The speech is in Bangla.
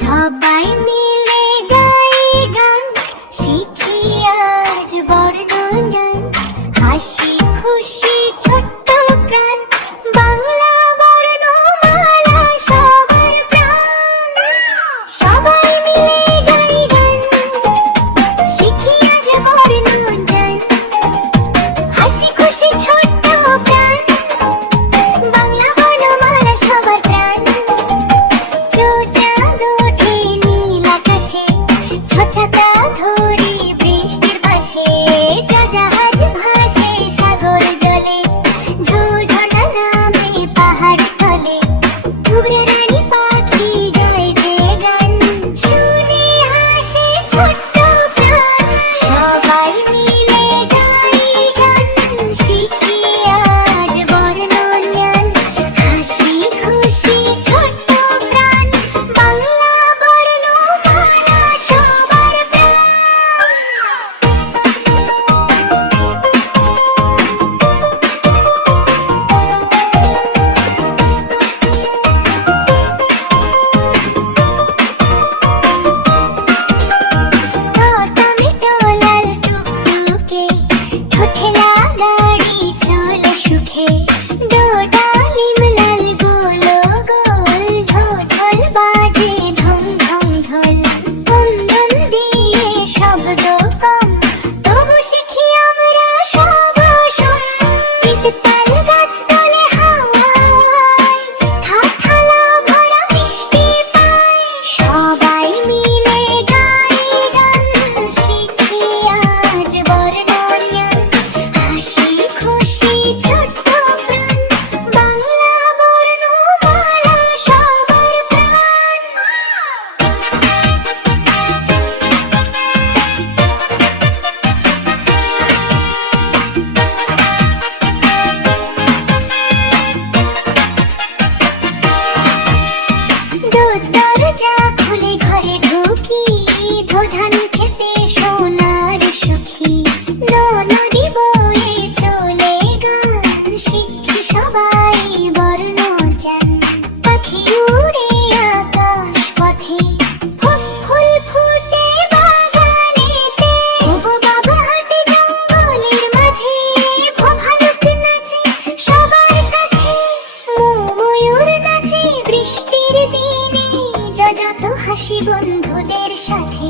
সবাই মিলে গাই গান, শিখি আজ বর্ণগান। হাসি খুশি ছোট্ট প্রাণ, বাংলা বর্ণমালা সবার প্রাণ। সবাই মিলে গাই গান, শিখি আজ বর্ণগান। হাসি খুশি ছোট্ট প্রাণ, বাংলা বর্ণমালা সবার প্রাণ। চাঁদ ওঠে নীল আকাশে, ছছাতা ধরি বৃষ্টির পাশে। জাহাজ ভাসে সাগর জলে, ঝোঝনা নামে পাহাড় তলে। ঘুরে রানী পাখি গায় যে গান, শুনে হাসে ছোট্ট প্রাণ। সবাই মিলে গাই গান, শিখি আজ বর্ণগান। হাসি খুশি ছোট্ট প্রাণ, বাংলা বর্ণমালা সবার প্রাণ। টমেটো লাল টুকটুকে, ঠোঁটে লাগাড়ি চুল সুখে। ডালিম লাল গোল গোল, ঢোল বাজে ঢং ঢং ঢোল। কুন্দন দিয়ে শব্দ কম, তবু শিখি আমরা সব আসন। পিততাল গাছ তলে হাওয়ায়, থালা ভরা মিষ্টি পায়। সবাই মিলে গাই গান, শিখি আজ বর্ণগান। হাসি খুশি ছোট্ট প্রাণ, বাংলা বর্ণমালা সবার প্রাণ। দরজা খুলে ঘরে ঢুকি, ধোধান খেতে সোনার সুখী। নদী বয়ে চলে গান, শিখি সবাই বর্ণগান। পাখি উড়ে আকাশ পথে, ফুল ফুটে বাগানেতে। বাবা হাঁটে জঙ্গলের মাঝে, ভালুক নাচে সবার কাছে। ময়ূর নাচে বৃষ্টির দিনে, যত হাসি বন্ধুদের সাথে।